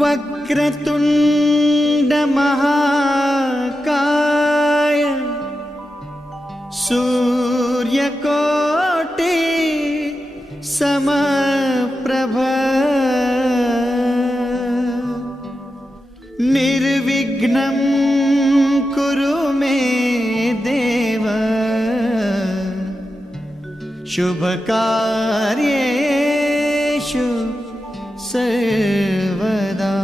वक्रतुण्ड महाकाय सूर्यकोटि समप्रभ निर्विघ्नं कुरु मे देव शुभकार्येषु सर्वदा।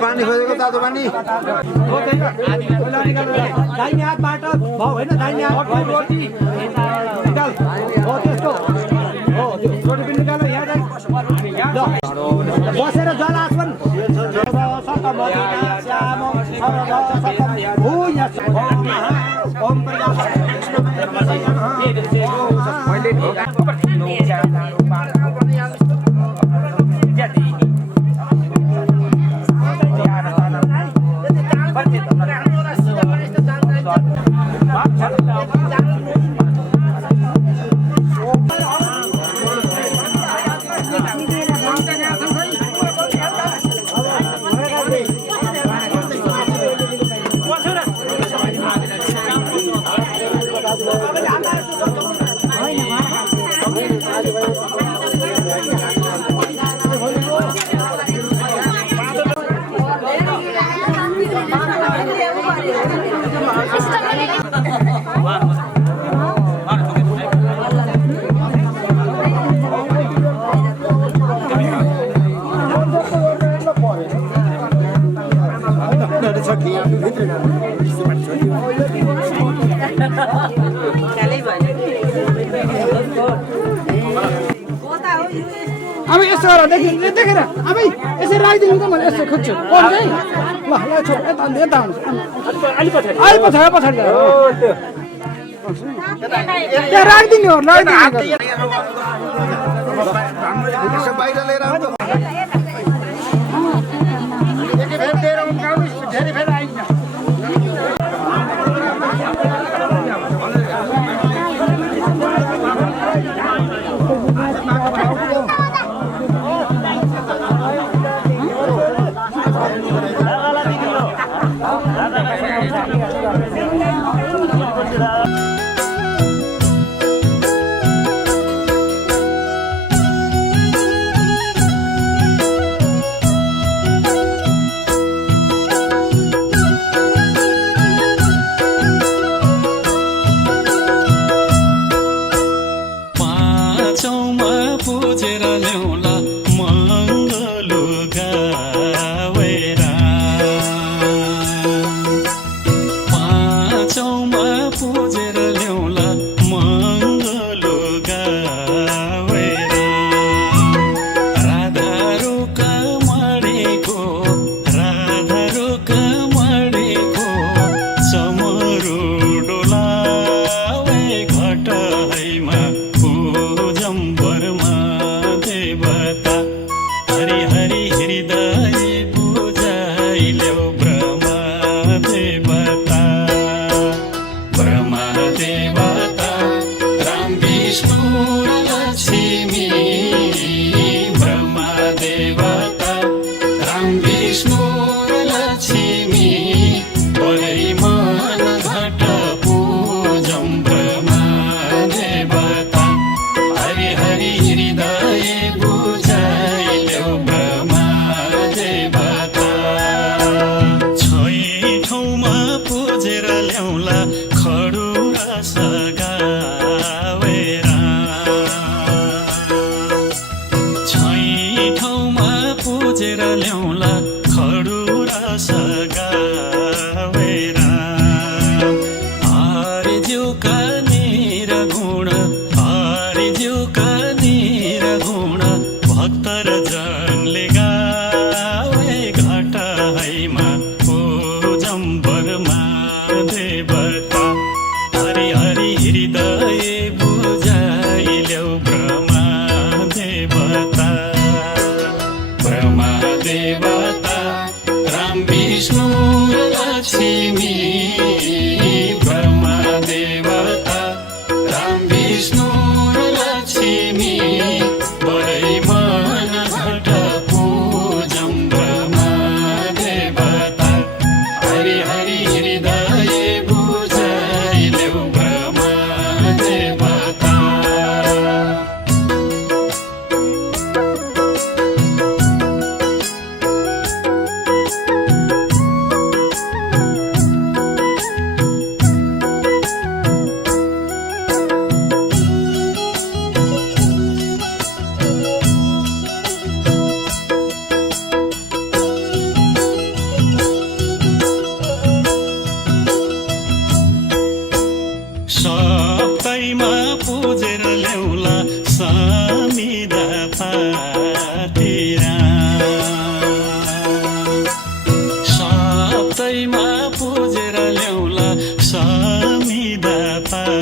पानी खोजेको तातो पानी बसेर जल आसमान अब यस्तो गर देखेर अब यसरी राखिदिनु त मैले यस्तो खोज्छु ल ल छोड यता यता अलि पछाडि त्यहाँ राखिदिनु हो बाहिर लिएर आउँछ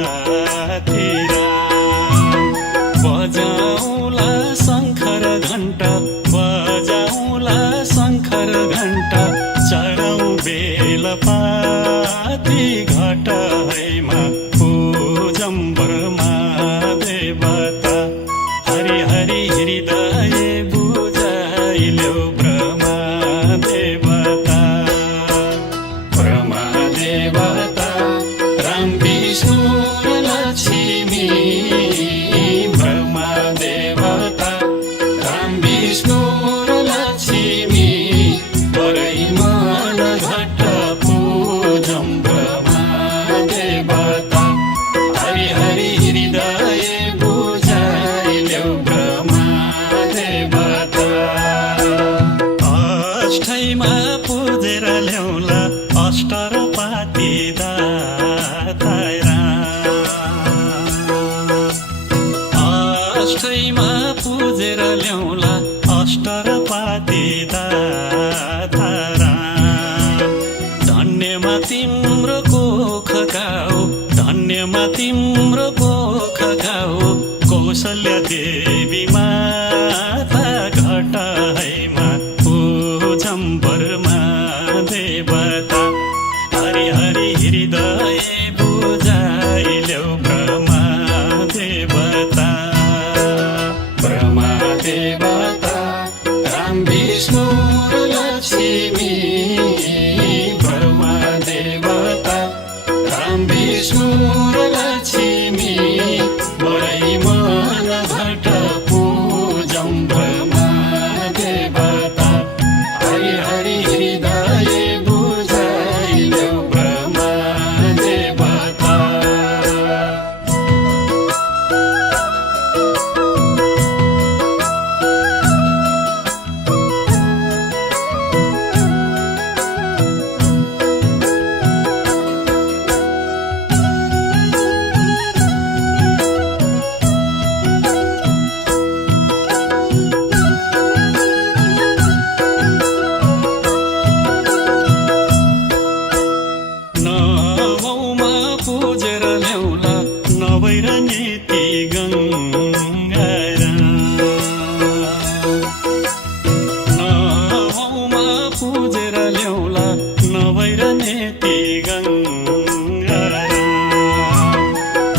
साथी राम बजाउला शङ्कर घण्टा बजाउला शङ्कर घण्टा चढौँ बेलपाती घटाइमा पूजम ब्रह्मा देवता हरि हरि हृदय बुझाइल्यौ ब्रह्मा देवता ब्रह्मा देवता राम विष्णु र लक्ष्मी ब्रह्मा देवता राम विष्णु र लक्ष्मी परै मन घट पूजम ब्रह्मा देवता हरि हरि हृदय बुझाइल्यौ ब्रह्मा देवता अष्टैमा पुजेर ल्याउला अष्टर पाती दाता अष्टैमा पुजेर ल्याउला अष्टर पाती दाता धन्यमा तिम्रो कोख गाऊ धन्यमा तिम्रो कोख गाऊ कौशल्य देवी माता घटाइमा पूजम ब्रह्मा देवता हरि हरि हृदय बुझाइल्यौ ब्रह्मा देवता ब्रह्मा देवता राम विष्णु र लक्ष्मी ब्रह्मा देवता राम विष्णु र लक्ष्मी बरै मन घट पूजम ब्रह्मा देवता हरि हरि हृदय बुझाइल्यौ ब्रह्मा देवता नवौमा पुजेर ल्याउला नभएर नीति गङ्गा नवौमा पुजेर ल्याउला नभएर नीति गङ्गा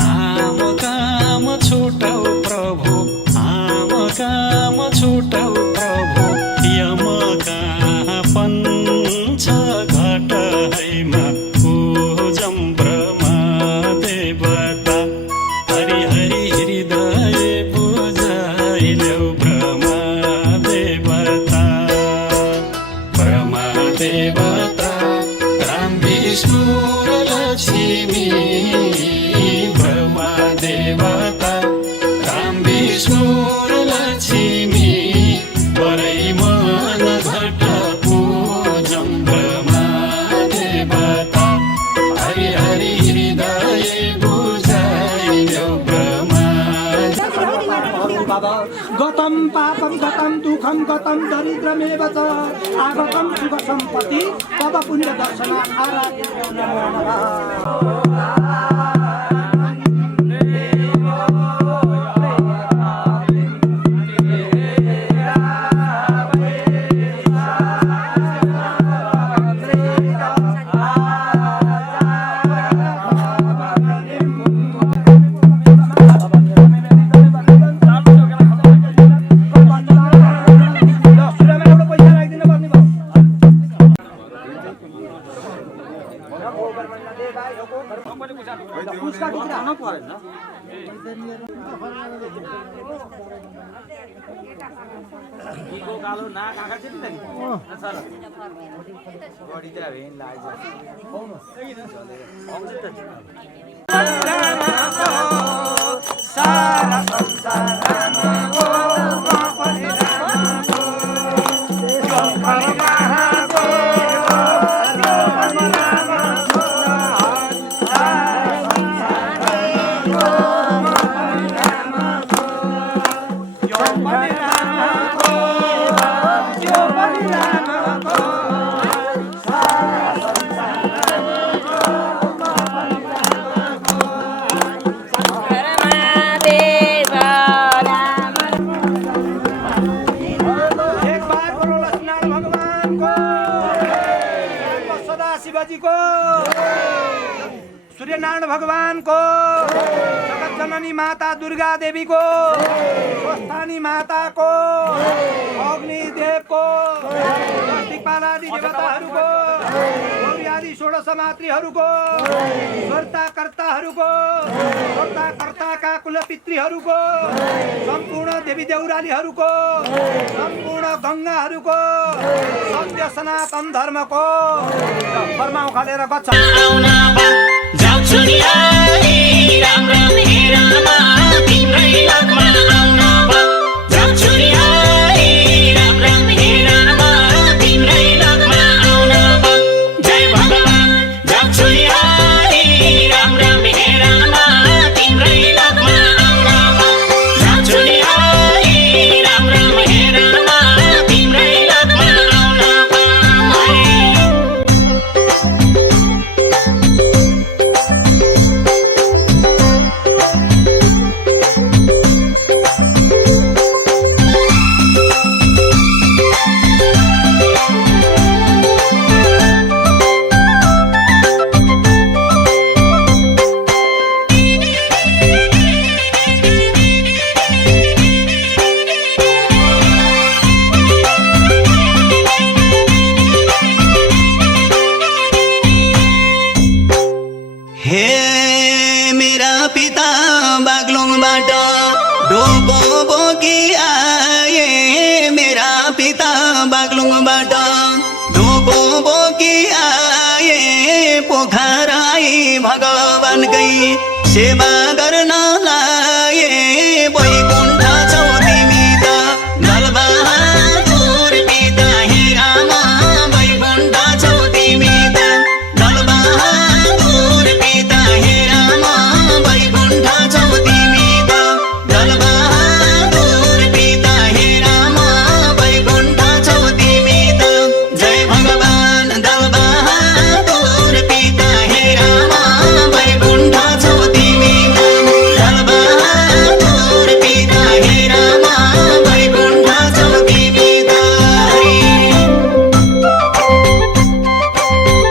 आम काम छुटाउ प्रभु आम काम छुटाउ प्रभु यम कहाँ पञ्च घटाइमा पूजम ब्रह्मा देवता हरि हरि हृदय बुझाइल्यौ ब्रह्मा देवता ब्रह्मा देवता राम विष्णु र लक्ष्मी ब्रह्मा देवता राम विष्णु र लक्ष्मी परै मन घट पूजम ब्रह्मा देवता हरि हरि हृदय बुझाइल्यौ ब्रह्मा गतम पापम गतम दुःखम गतम दरिद्रमेव च आगतम सुख सम्पत्ति तब पुण्य दर्शनात् आराध्य नमो नमः सूर्यनारायण भगवानको, जगत जननी माता दुर्गा देवीको, स्वस्थानी माताको, अग्निदेवको, दिक्पालादि देवताहरूको, गौरी आदि षोडश मातृहरूको, स्वर्ताकर्ताहरूको, स्वर्ताकर्ताका कुलपितृहरूको, सम्पूर्ण देवी देउरालीहरूको, सम्पूर्ण गङ्गाहरूको, सत्य सनातन धर्मको फर्माउ खालेर गच्छ। भगवान कै सेवा गर्न